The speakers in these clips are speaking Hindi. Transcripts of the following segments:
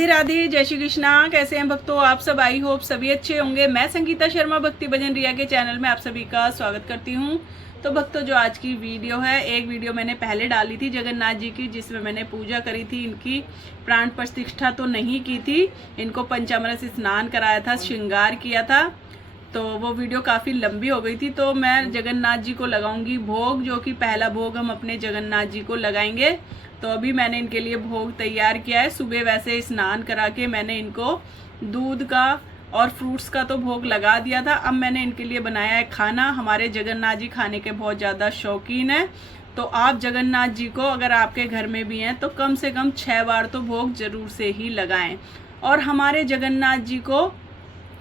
राधे राधे, जय श्री कृष्णा। कैसे हैं भक्तों आप सब? आई होप सभी अच्छे होंगे। मैं संगीता शर्मा भक्ति भजन रिया के चैनल में आप सभी का स्वागत करती हूं। तो भक्तों, जो आज की वीडियो है, एक वीडियो मैंने पहले डाली थी जगन्नाथ जी की, जिसमें मैंने पूजा करी थी। इनकी प्राण प्रतिष्ठा तो नहीं की थी, इनको पंचामृत से स्नान कराया था, श्रृंगार किया था। तो वो वीडियो काफ़ी लंबी हो गई थी। तो मैं जगन्नाथ जी को लगाऊंगी भोग, जो कि पहला भोग हम अपने जगन्नाथ जी को लगाएंगे। तो अभी मैंने इनके लिए भोग तैयार किया है। सुबह वैसे स्नान करा के मैंने इनको दूध का और फ्रूट्स का तो भोग लगा दिया था। अब मैंने इनके लिए बनाया है खाना। हमारे जगन्नाथ जी खाने के बहुत ज़्यादा शौकीन है। तो आप जगन्नाथ जी को अगर आपके घर में भी हैं तो कम से कम 6 बार तो भोग जरूर से ही लगाएं। और हमारे जगन्नाथ जी को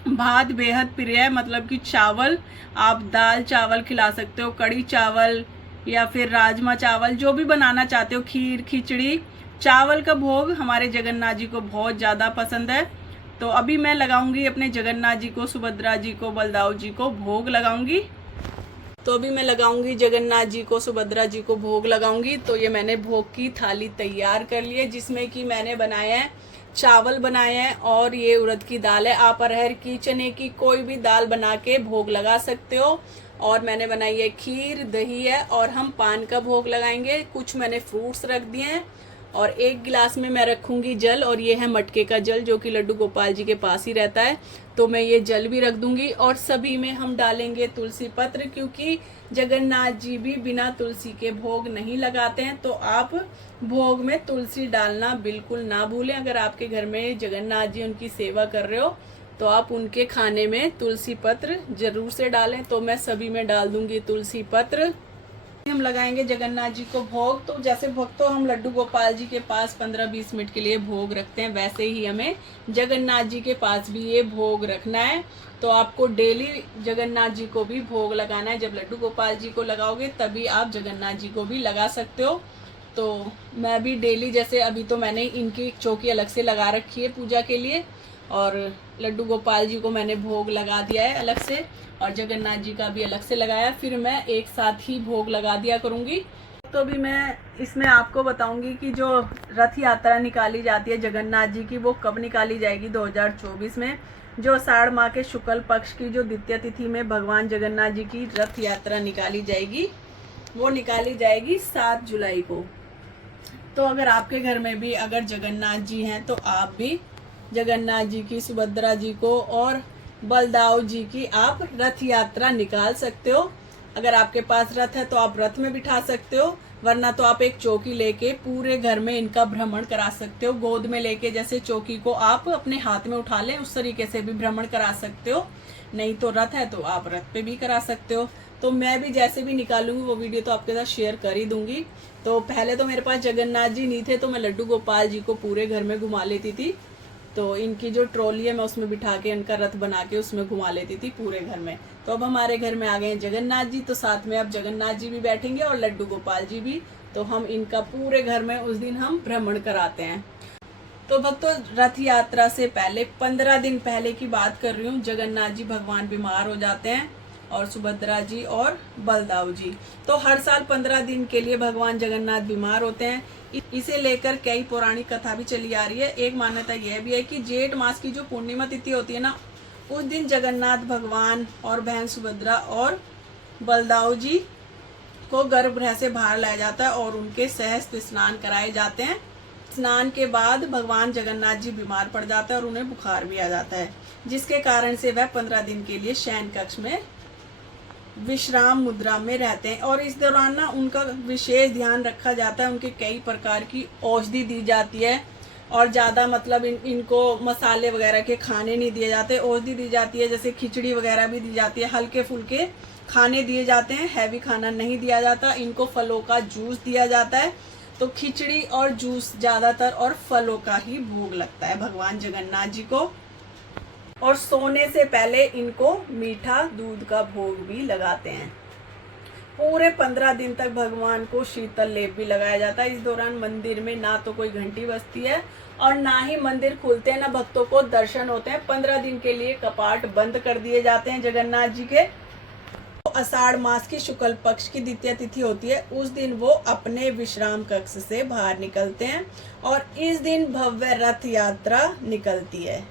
भात बेहद प्रिय है, मतलब कि चावल, आप दाल चावल खिला सकते हो, कड़ी चावल या फिर राजमा चावल, जो भी बनाना चाहते हो, खीर खिचड़ी। चावल का भोग हमारे जगन्नाथ जी को बहुत ज़्यादा पसंद है। तो अभी मैं लगाऊंगी अपने जगन्नाथ जी को, सुभद्रा जी को, बलदाऊ जी को भोग लगाऊंगी। तो अभी मैं लगाऊंगी जगन्नाथ जी को, सुभद्रा जी को भोग लगाऊंगी। तो ये मैंने भोग की थाली तैयार कर ली है, जिसमें कि मैंने बनाया है, चावल बनाए हैं और ये उड़द की दाल है। आप अरहर की, चने की, कोई भी दाल बना के भोग लगा सकते हो। और मैंने बनाई है खीर, दही है, और हम पान का भोग लगाएंगे। कुछ मैंने फ्रूट्स रख दिए हैं और एक गिलास में मैं रखूंगी जल, और ये है मटके का जल जो कि लड्डू गोपाल जी के पास ही रहता है। तो मैं ये जल भी रख दूंगी। और सभी में हम डालेंगे तुलसी पत्र, क्योंकि जगन्नाथ जी भी बिना तुलसी के भोग नहीं लगाते हैं। तो आप भोग में तुलसी डालना बिल्कुल ना भूलें। अगर आपके घर में जगन्नाथ जी उनकी सेवा कर रहे हो तो आप उनके खाने में तुलसी पत्र जरूर से डालें। तो मैं सभी में डाल दूंगी तुलसी पत्र। हम लगाएंगे जगन्नाथ जी को भोग। तो जैसे भक्तों हम लड्डू गोपाल जी के पास 15-20 मिनट के लिए भोग रखते हैं, वैसे ही हमें जगन्नाथ जी के पास भी ये भोग रखना है। तो आपको डेली जगन्नाथ जी को भी भोग लगाना है। जब लड्डू गोपाल जी को लगाओगे तभी आप जगन्नाथ जी को भी लगा सकते हो। तो मैं भी डेली, जैसे अभी तो मैंने इनकी चौकी अलग से लगा रखी है पूजा के लिए, और लड्डू गोपाल जी को मैंने भोग लगा दिया है अलग से, और जगन्नाथ जी का भी अलग से लगाया। फिर मैं एक साथ ही भोग लगा दिया करूँगी। तो अभी मैं इसमें आपको बताऊंगी कि जो रथ यात्रा निकाली जाती है जगन्नाथ जी की, वो कब निकाली जाएगी 2024 में। जो आषाढ़ माह के शुक्ल पक्ष की जो द्वितीय तिथि में भगवान जगन्नाथ जी की रथ यात्रा निकाली जाएगी, वो निकाली जाएगी 7 जुलाई को। तो अगर आपके घर में भी अगर जगन्नाथ जी हैं तो आप भी जगन्नाथ जी की, सुभद्रा जी को और बलदाऊ जी की आप रथ यात्रा निकाल सकते हो। अगर आपके पास रथ है तो आप रथ में बिठा सकते हो, वरना तो आप एक चौकी लेके पूरे घर में इनका भ्रमण करा सकते हो। गोद में लेके, जैसे चौकी को आप अपने हाथ में उठा लें, उस तरीके से भी भ्रमण करा सकते हो। नहीं तो रथ है तो आप रथ पे भी करा सकते हो। तो मैं भी जैसे भी निकालूंगी वो वीडियो तो आपके साथ शेयर कर ही दूंगी। तो पहले तो मेरे पास जगन्नाथ जी नहीं थे, तो मैं लड्डू गोपाल जी को पूरे घर में घुमा लेती थी। तो इनकी जो ट्रॉली है मैं उसमें बिठा के इनका रथ बना के उसमें घुमा लेती थी पूरे घर में। तो अब हमारे घर में आ गए हैं जगन्नाथ जी, तो साथ में अब जगन्नाथ जी भी बैठेंगे और लड्डू गोपाल जी भी। तो हम इनका पूरे घर में उस दिन हम भ्रमण कराते हैं। तो भक्तों, रथ यात्रा से पहले 15 दिन पहले की बात कर रही हूँ, जगन्नाथ जी भगवान बीमार हो जाते हैं और सुभद्रा जी और बलदाऊ जी। तो हर साल 15 दिन के लिए भगवान जगन्नाथ बीमार होते हैं। इसे लेकर कई पौराणिक कथा भी चली आ रही है। एक मान्यता यह भी है कि जेठ मास की जो पूर्णिमा तिथि होती है ना, उस दिन जगन्नाथ भगवान और बहन सुभद्रा और बलदाऊ जी को गर्भगृह से बाहर लाया जाता है और उनके सहस्त्र स्नान कराए जाते हैं। स्नान के बाद भगवान जगन्नाथ जी बीमार पड़ जाते हैं और उन्हें बुखार भी आ जाता है, जिसके कारण से वह 15 दिन के लिए शयन कक्ष में विश्राम मुद्रा में रहते हैं। और इस दौरान ना उनका विशेष ध्यान रखा जाता है। उनके कई प्रकार की औषधि दी जाती है, और ज़्यादा मतलब इनको मसाले वगैरह के खाने नहीं दिए जाते। औषधि दी जाती है, जैसे खिचड़ी वगैरह भी दी जाती है, हल्के फुल्के खाने दिए जाते हैं, हैवी खाना नहीं दिया जाता। इनको फलों का जूस दिया जाता है। तो खिचड़ी और जूस ज़्यादातर और फलों का ही भोग लगता है भगवान जगन्नाथ जी को। और सोने से पहले इनको मीठा दूध का भोग भी लगाते हैं। पूरे 15 दिन तक भगवान को शीतल लेप भी लगाया जाता है। इस दौरान मंदिर में ना तो कोई घंटी बजती है और ना ही मंदिर खुलते हैं, ना भक्तों को दर्शन होते हैं। 15 दिन के लिए कपाट बंद कर दिए जाते हैं जगन्नाथ जी के। आषाढ़ मास की शुक्ल पक्ष की द्वितीय तिथि होती है, उस दिन वो अपने विश्राम कक्ष से बाहर निकलते हैं और इस दिन भव्य रथ यात्रा निकलती है।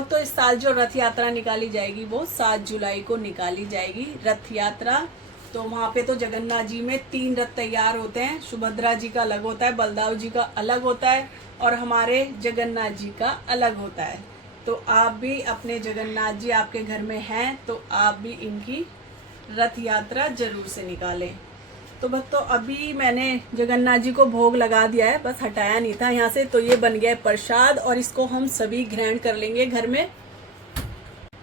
तो इस साल जो रथ यात्रा निकाली जाएगी वो 7 जुलाई को निकाली जाएगी रथ यात्रा। तो वहाँ पे तो जगन्नाथ जी में 3 रथ तैयार होते हैं। सुभद्रा जी का अलग होता है, बलदाव जी का अलग होता है और हमारे जगन्नाथ जी का अलग होता है। तो आप भी अपने जगन्नाथ जी आपके घर में हैं तो आप भी इनकी रथ यात्रा जरूर से निकालें। तो भक्तों अभी मैंने जगन्नाथ जी को भोग लगा दिया है, बस हटाया नहीं था यहाँ से। तो ये बन गया है प्रसाद और इसको हम सभी ग्रहण कर लेंगे घर में।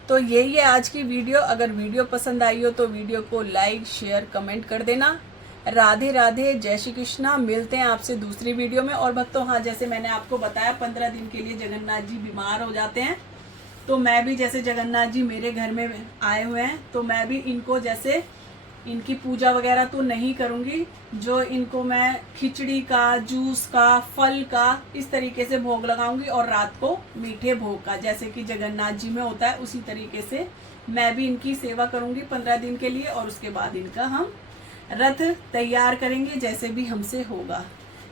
तो यही है आज की वीडियो। अगर वीडियो पसंद आई हो तो वीडियो को लाइक शेयर कमेंट कर देना। राधे राधे, जय श्री कृष्णा। मिलते हैं आपसे दूसरी वीडियो में। और भक्तों हाँ, जैसे मैंने आपको बताया 15 दिन के लिए जगन्नाथ जी बीमार हो जाते हैं, तो मैं भी जैसे जगन्नाथ जी मेरे घर में आए हुए हैं तो मैं भी इनको जैसे इनकी पूजा वगैरह तो नहीं करूँगी, जो इनको मैं खिचड़ी का, जूस का, फल का इस तरीके से भोग लगाऊंगी और रात को मीठे भोग का, जैसे कि जगन्नाथ जी में होता है उसी तरीके से मैं भी इनकी सेवा करूंगी 15 दिन के लिए। और उसके बाद इनका हम रथ तैयार करेंगे जैसे भी हमसे होगा।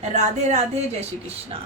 राधे राधे, जय श्री कृष्णा।